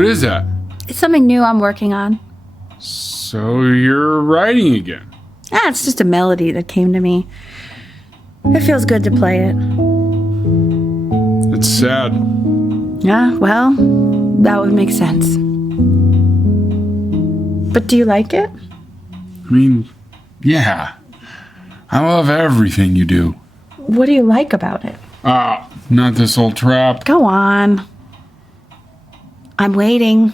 What is that? It's something new I'm working on. So you're writing again? It's just a melody that came to me. It feels good to play it. It's sad. Yeah, well, that would make sense. But do you like it? I mean, yeah. I love everything you do. What do you like about it? Not this old trap. Go on. I'm waiting.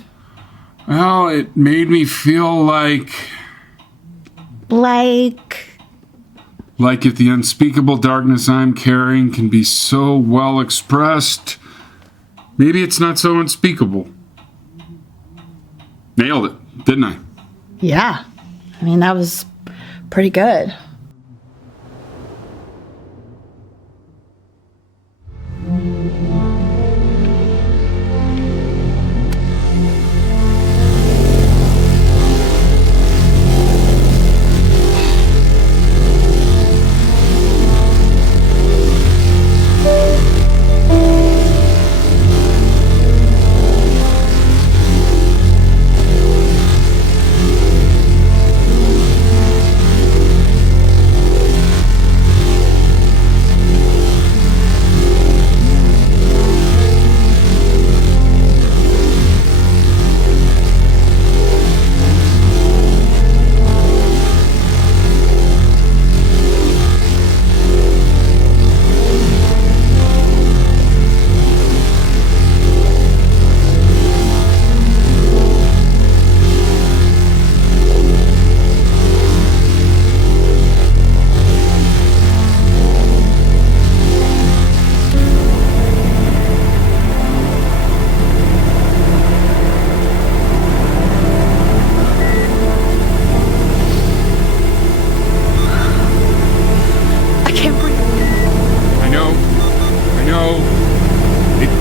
Well, it made me feel like if the unspeakable darkness I'm carrying can be so well expressed, maybe it's not so unspeakable. Nailed it, didn't I? Yeah. I mean, that was pretty good.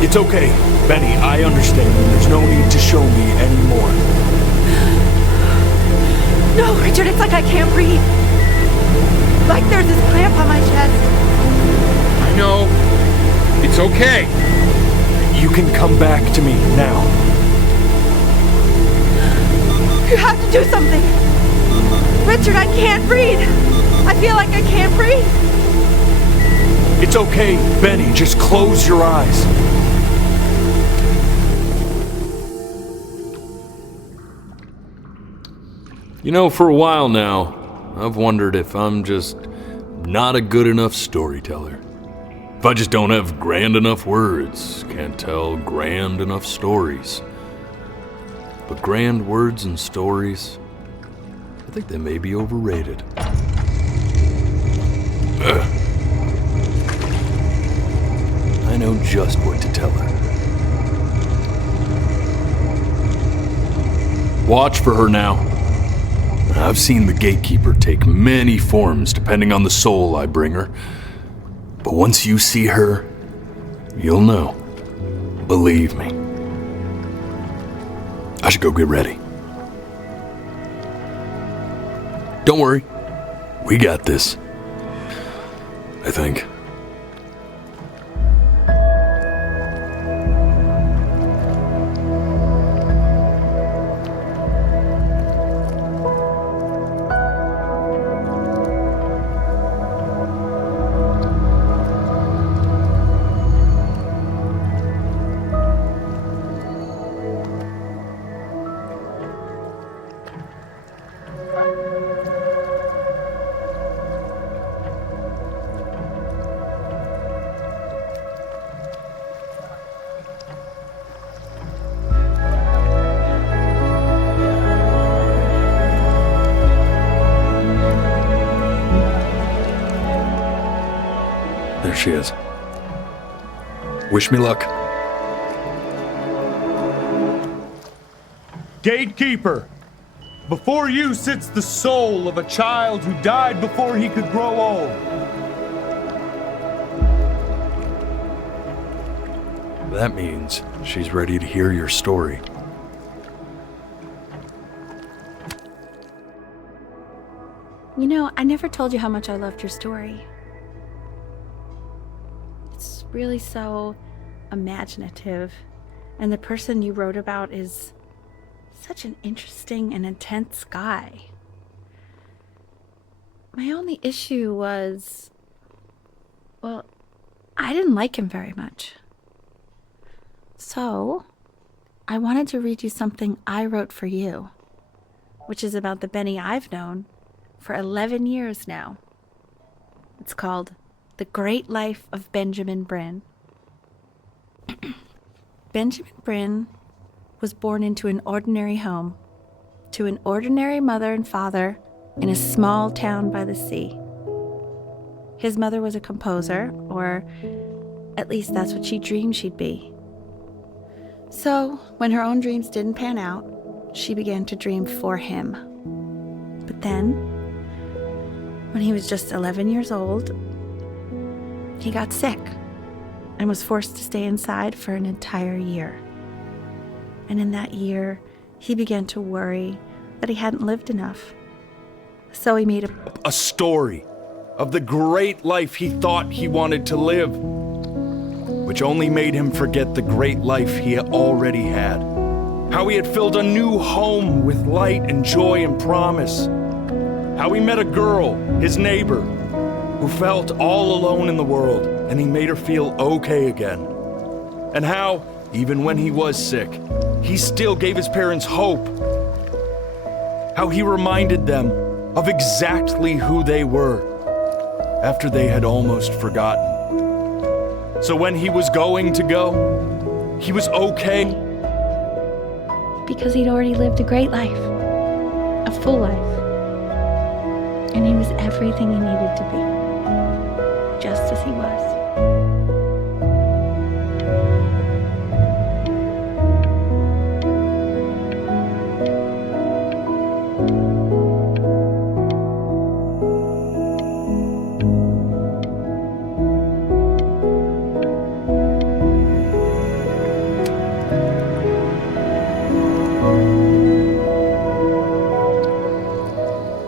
It's okay, Benny, I understand. There's no need to show me anymore. No, Richard, it's like I can't breathe. Like there's this clamp on my chest. I know. It's okay. You can come back to me now. You have to do something. Richard, I can't breathe. I feel like I can't breathe. It's okay, Benny, just close your eyes. You know, for a while now, I've wondered if I'm just not a good enough storyteller. If I just don't have grand enough words, can't tell grand enough stories. But grand words and stories, I think they may be overrated. I know just what to tell her. Watch for her now. I've seen the gatekeeper take many forms depending on the soul I bring her. But once you see her, you'll know. Believe me. I should go get ready. Don't worry. We got this. I think. There she is. Wish me luck. Gatekeeper, before you sits the soul of a child who died before he could grow old. That means she's ready to hear your story. You know, I never told you how much I loved your story. It's really so imaginative And the person you wrote about is such an interesting and intense guy. My only issue was, well, I didn't like him very much. So, I wanted to read you something I wrote for you, which is about the Benny I've known for 11 years now. It's called The Great Life of Benjamin Brin. Benjamin Brin was born into an ordinary home, to an ordinary mother and father in a small town by the sea. His mother was a composer, or at least that's what she dreamed she'd be. So, when her own dreams didn't pan out, she began to dream for him. But then, when he was just 11 years old, he got sick and was forced to stay inside for an entire year. And in that year, he began to worry that he hadn't lived enough. So he made a story of the great life he thought he wanted to live, which only made him forget the great life he already had. How he had filled a new home with light and joy and promise. How he met a girl, his neighbor, who felt all alone in the world, and he made her feel okay again. And how, even when he was sick, he still gave his parents hope. How he reminded them of exactly who they were after they had almost forgotten. So when he was going to go, he was okay. because he'd already lived a great life, a full life. And he was everything he needed to be, just as he was.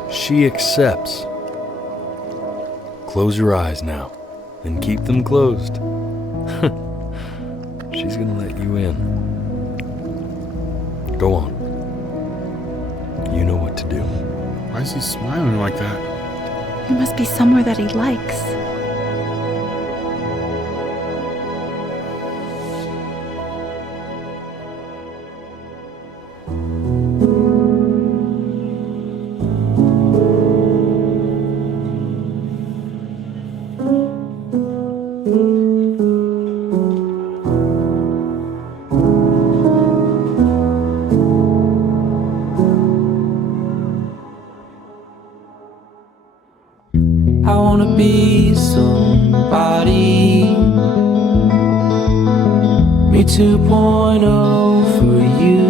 She accepts. Close your eyes now, and keep them closed. She's gonna let you in. Go on. You know what to do. Why is he smiling like that? It must be somewhere that he likes. I wanna be somebody. Me 2.0 for you.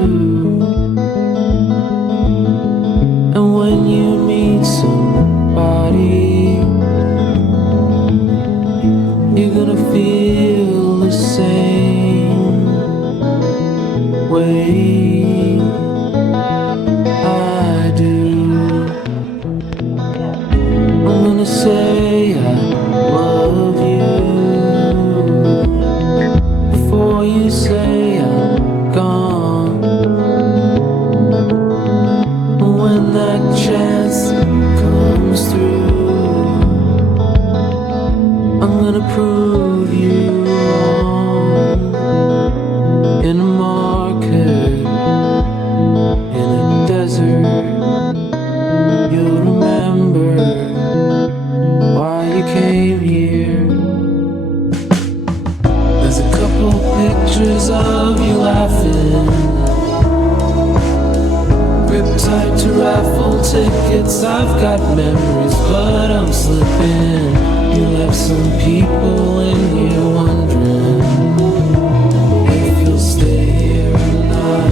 And when you meet somebody, you're gonna feel the same way I do. I'm gonna say I love you before you say I'm gone. And when that chance comes through, I'm gonna prove you wrong. In a market, in a desert, you'll remember why you came here. There's a couple pictures of you laughing, gripped tight to raffle tickets. I've got memories, but I'm slipping. You left some people in here wondering if you'll stay here or not.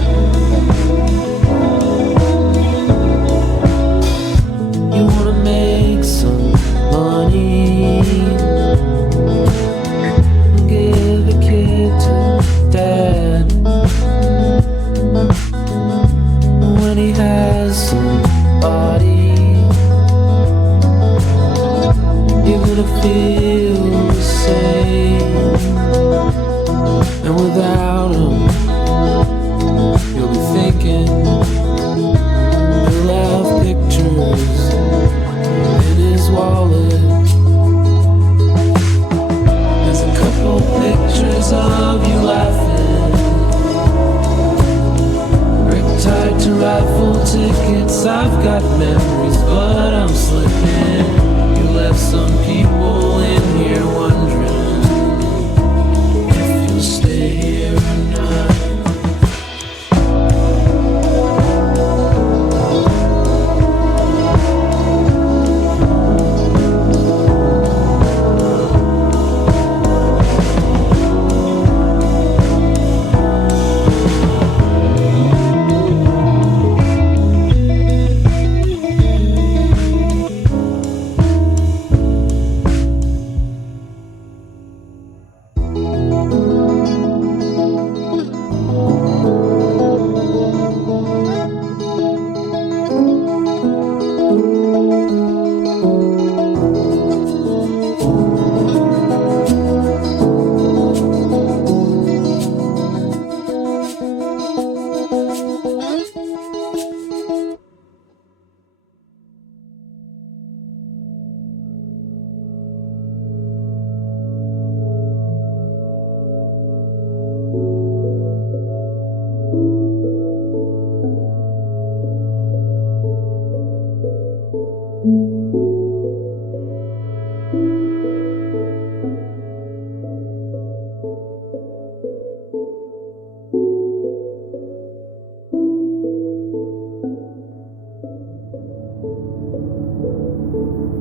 You wanna make some money, give a kid to dad. When he has somebody, you're gonna feel the same. And without him,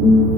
you.